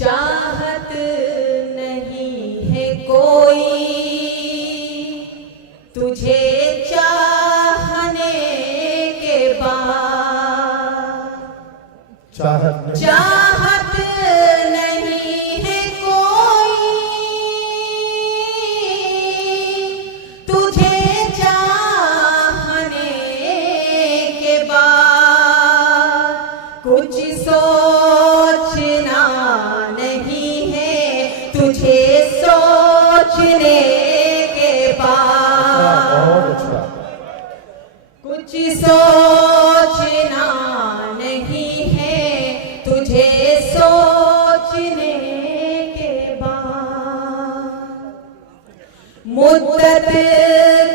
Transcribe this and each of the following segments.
चाहत नहीं है कोई तुझे चाहने के बाद, चाहत नहीं है कोई तुझे चाहने के बाद, कुछ सोचना नहीं है तुझे सोचने के बाद, कुछ सोचना नहीं है तुझे सोचने के बाद, मुद्दत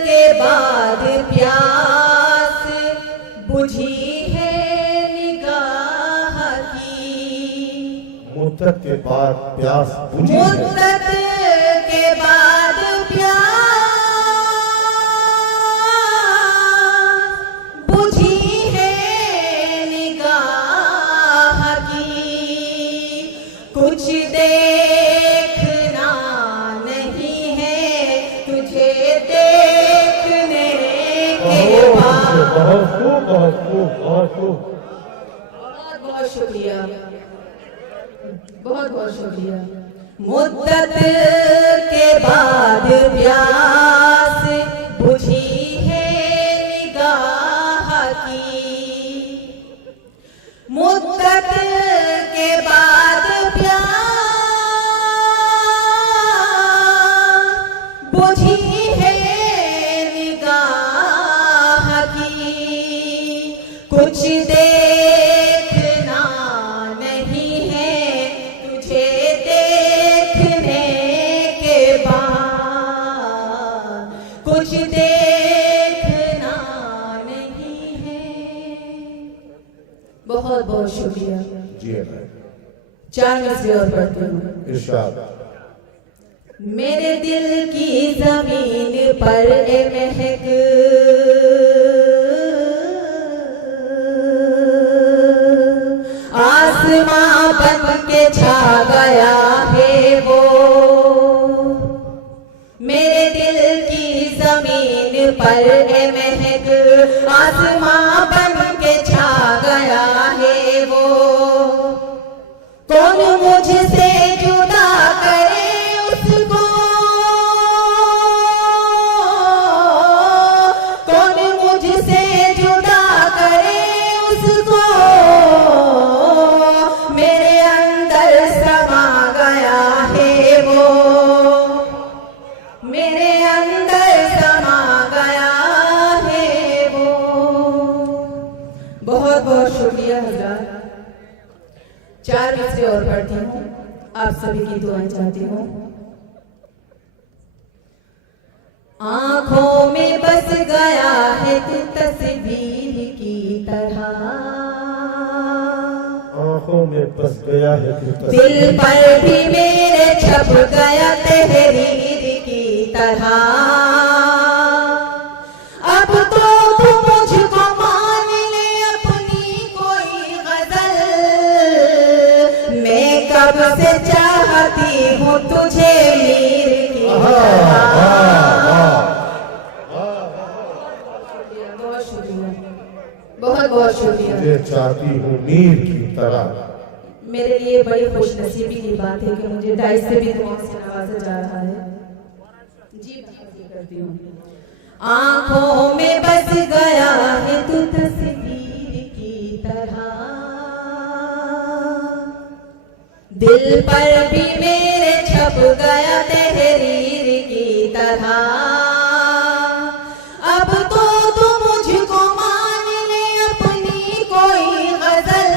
के बाद प्यास बुझी है निगाह की, मुद्दत के बाद प्यास बुझी है, मुद्दत के बाद प्यास बुझी है निगाह की, कुछ देखना नहीं है तुझे देखने के बाद। बहुत खूब, बहुत खूब, बहुत खूब। बहुत बहुत शुक्रिया, बहुत बहुत शुक्रिया। मुद्दत के बाद प्यास बुझी है निगाह की, मुद्दत के बाद प्यास बुझी है निगाह की, कुछ देखना नहीं है तुझे देखने के बाद, कुछ देखना नहीं है। बहुत बहुत शुक्रिया। जी है भाई। 4 मिसरे और पढ़ती हूँ। इरशाद। मेरे दिल की जमीन पर ए महक आसमां बन के छा गया है वो, मेरे दिल की जमीन पर ए महक आसमां बन के छा गया है वो, कौन मुझसे जुदा करे उसको, कौन मुझसे जुदा करे उसको, मेरे अंदर समा गया है वो, मेरे अंदर समा गया है वो। बहुत बहुत शुक्रिया हज़रात। 4 मिसरे और पढ़ती हूँ, आप सभी की दुआएं चाहती हूँ। आंखों में बस गया है तू तस्वीर की तरह, आंखों में बस गया है तू तस्वीर, दिल पर भी मेरे छप गया तहरीर की तरह, अब तो तू मुझको मान ले अपनी कोई गजल, मैं कब से चाहती हूँ तुझे मीर की तरह। बहुत शुक्रिया, बहुत बहुत शुक्रिया। मुझे चाहती हूँ मीर की तरह। मेरे लिए बड़ी खुशनसीबी की बात है कि मुझे डाइस से भी दुआओं से नवाजा जा रहा है। जी करती हूँ। आंखों में बस गया है तू तस्वीर की तरह, दिल पर भी मेरे छप गया तहरीर की तरह, अब तो तू मुझको मान ले अपनी कोई गजल,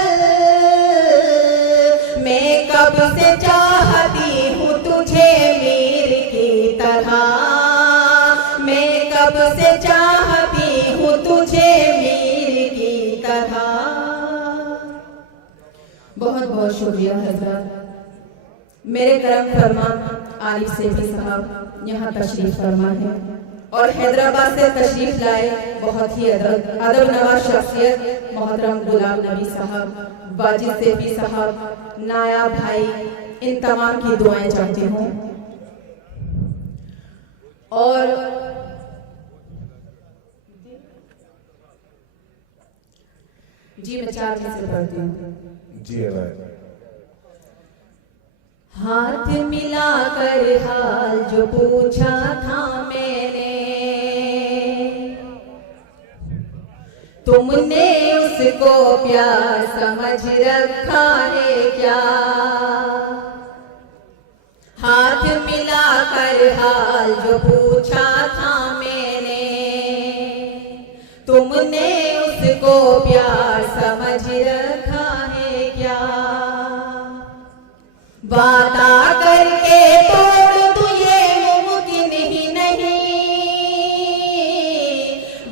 मैं कब से चाहती हूँ तुझे मीर की तरह, मैं कब से चाहती हूँ तुझे मीर की तरह। बहुत बहुत शुक्रिया हज़रात। मेरे करम फरमा आलिफ सेठी साहब यहाँ तशरीफ फरमा है और हैदराबाद से तशरीफ लाए बहुत ही अदब नवाज शख्सियत मोहतरम गुलाम नबी साहब, वाजिद सेठी साहब, नाया भाई, इन तमाम की दुआएं चाहती हूँ। और जी मैं 4 में से पढ़ती हूँ। जी अनायत। हाथ मिलाकर हाल जो पूछा था मैंने, तुमने उसको प्यार समझ रखा है क्या? हाथ मिलाकर हाल जो पूछा था मैंने, तुमने उसको प्यार समझ रखा है क्या? वादा करके तोड़ दूं ये मुमकिन ही नहीं,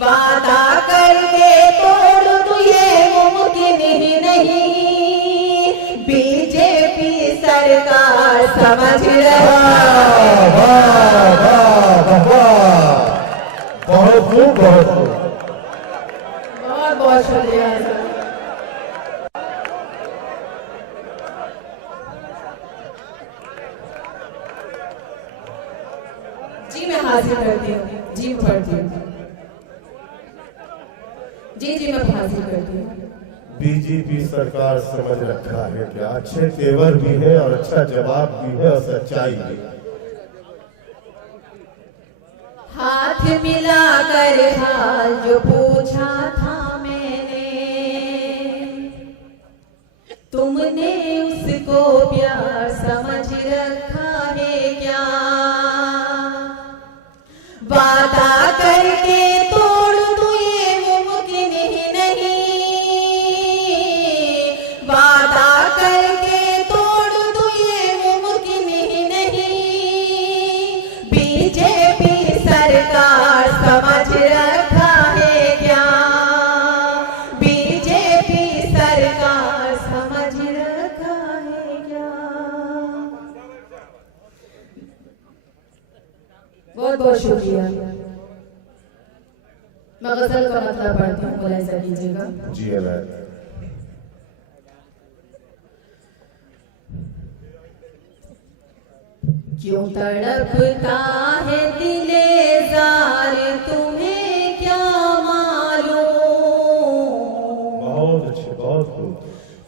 वादा करके तोड़ दूं ये मुमकिन ही नहीं, बीजेपी सरकार समझ रहा। बहुत खूब, बहुत खूब। बहुत बहुत शुक्रिया सर। जी मैं हाजिर करती हूँ। जी पढ़ती हूँ। जी मैं हाजिर करती हूँ। बीजेपी सरकार समझ रखा है क्या? अच्छे तेवर भी है और अच्छा जवाब भी है और सच्चाई भी। हाथ मिलाकर हाल जो पूछा था मैंने, तुमने उसको प्यार समझ रखा है क्या? वादा करके तोड़ दूं ये मुमकिन ही नहीं, वादा करके तोड़ दूं ये मुमकिन ही नहीं, बीजेपी सरकार समझ रखा है क्या? बीजेपी सरकार समझ रखा है क्या? बहुत बहुत शुक्रिया। मैं गजल का मतलब पढ़ती हूँ, मुलाहिजा कीजिएगा। जी अनायत। क्यों तड़पता है दिले जार, तुम्हें क्या मालूम? बहुत अच्छे, बहुत खूब।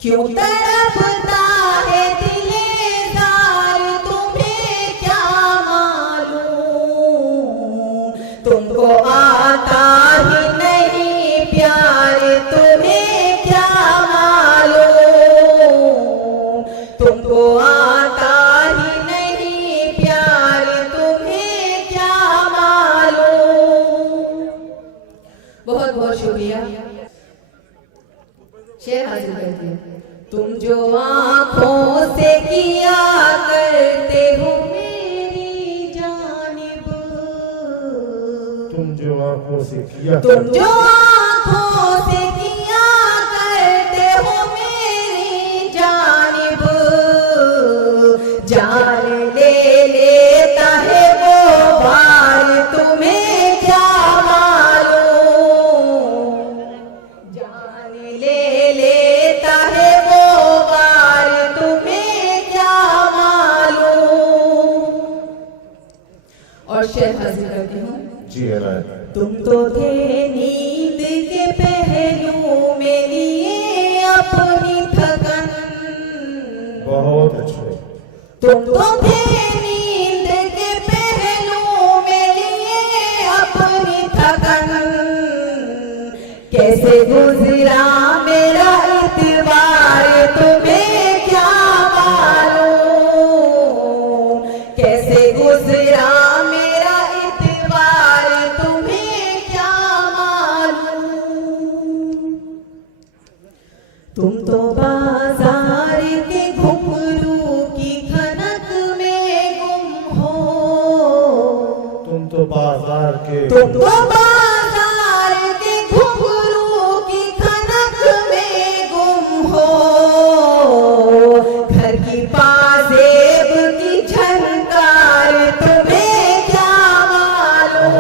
क्यों तड़पता है दिले जार, तुम्हें क्या मालूम? तुमको आता ही नहीं प्यार, तुम्हें क्या मालूम? तुमको आता ही नहीं प्यार, तुम्हें क्या मालूम? बहुत बहुत शुक्रिया। शेर हाजिर कर दिया। तुम जो आंखों से किया करते हो मेरी जानिब, तुम जो आंखों से किया, तुम जो आंखों से किया करते हो मेरी जानिब, जान ले लेता है वो बार, तुम्हें क्या मालूम? जान ले लेता है वो बार, तुम्हें क्या मालूम? और शेर हाजिर करती हूँ। जी अनायत। तुम तो थे नींद के पहलू में लिए अपनी थकन, बहुत अच्छे। तुम तो थे नींद के पहलू में लिए अपनी थकन, कैसे गुजरा मेरा इतवार, तुम्हें क्या मालूम? कैसे गुजरा मेरा इतवार, तुम्हें क्या मालूम? तुम तो बाजार के घुंघरू की खनक में गुम हो, तुम तो बाजार के, तुम तो बाजार के घुंघरू की खनक में गुम हो, घर की पाजेब की झनकार, तुम्हें क्या मालूम?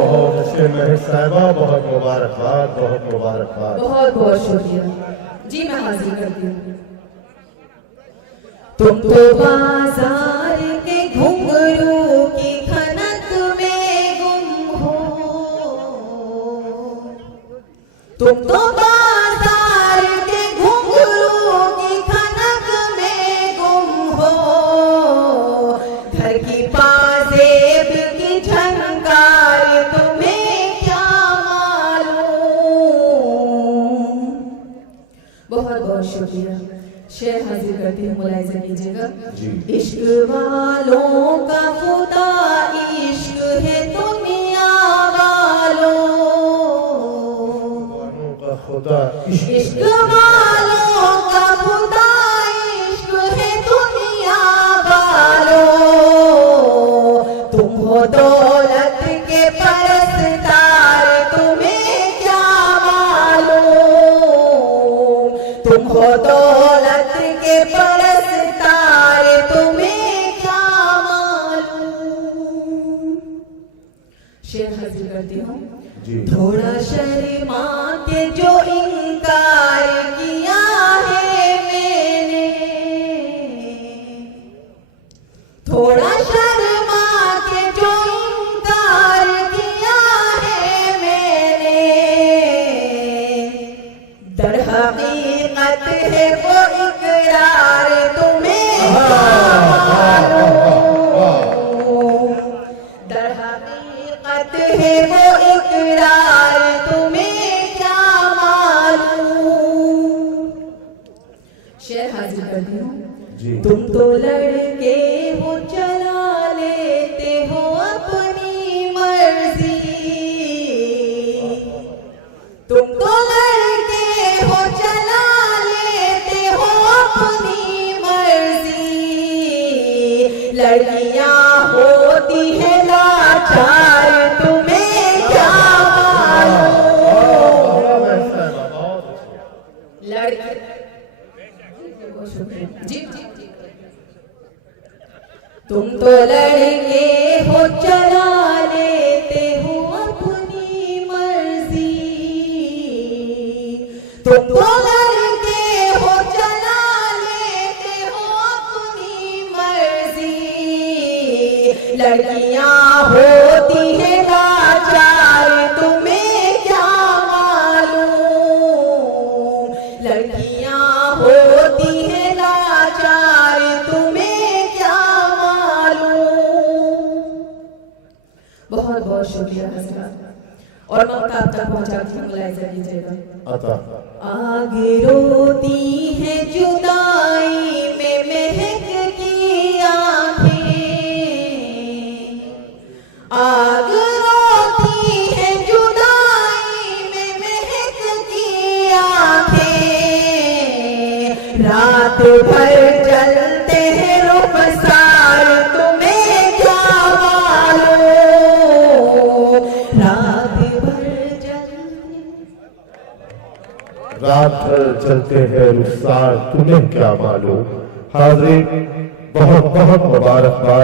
बहुत अच्छे महक साहिबा, बहुत मुबारकबाद, बहुत मुबारकबाद। बहुत बहुत शुक्रिया। जी मैं हाजिर करती हूँ। तुम तो बाजार के घुंघरू की खनक में गुम हो, तुम तो बाजार के घुंघरू की खनक में गुम हो, घर की पाजेब की झनकार तुम्हें क्या मालूम। बहुत बहुत शुक्रिया। शेर हाजिर करती हूँ, मुलाहिजा कीजिएगा। इश्क वालों का खुदा इश्क है दुनिया वालों, खुदा इश्क वालों का खुदा इश्क है दुनिया वालों। तुम हो दौलत के परस्तार तुम्हें क्या मालूम, तुम हो दौलत के परस्तार तुम्हें क्या मालूम। शेर हाजिर करती हूँ। थोड़ा शर्मा के जो इनकार किया है मैंने, थोड़ा शर्मा के जो इनकार किया है मैंने, दर हकीकत है वो इकरार तुम्हें क्या मालूम, दर हकीकत है वो इकरार तुम्हें क्या मालूम। शेर हाजिर करती हूँ। तुम तो लड़के हो चला लेते हो अपनी मर्जी, तुम तो लड़के हो चला लेते हो अपनी मर्जी, लड़कियां होती है लाचार तुम्हें क्या मालूम, लड़के जी तुम तो लड़के हो चला लेते हो अपनी मर्जी, तुम तो लड़के हो चला लेते हो अपनी मर्जी, लड़कियां होती है लाचार तुम्हें क्या मालूम, लड़कियां होती है लाचार तुम्हें क्या मालूम। बहुत बहुत शुक्रिया हज़रात। और ममता आप तक पहुंचाती हूँ, मुलाहिजा कीजिएगा। आगे रोती है जुदाई में महक की आंखें, आग रोती है जुदाई में महक की आंखें, रात भर जलते हैं रुखसार तुम्हें क्या मालूम, रात भर चलते हैं रुखसार तुम्हें क्या मालूम। हाज़िर बहुत बहुत मुबारकबाद।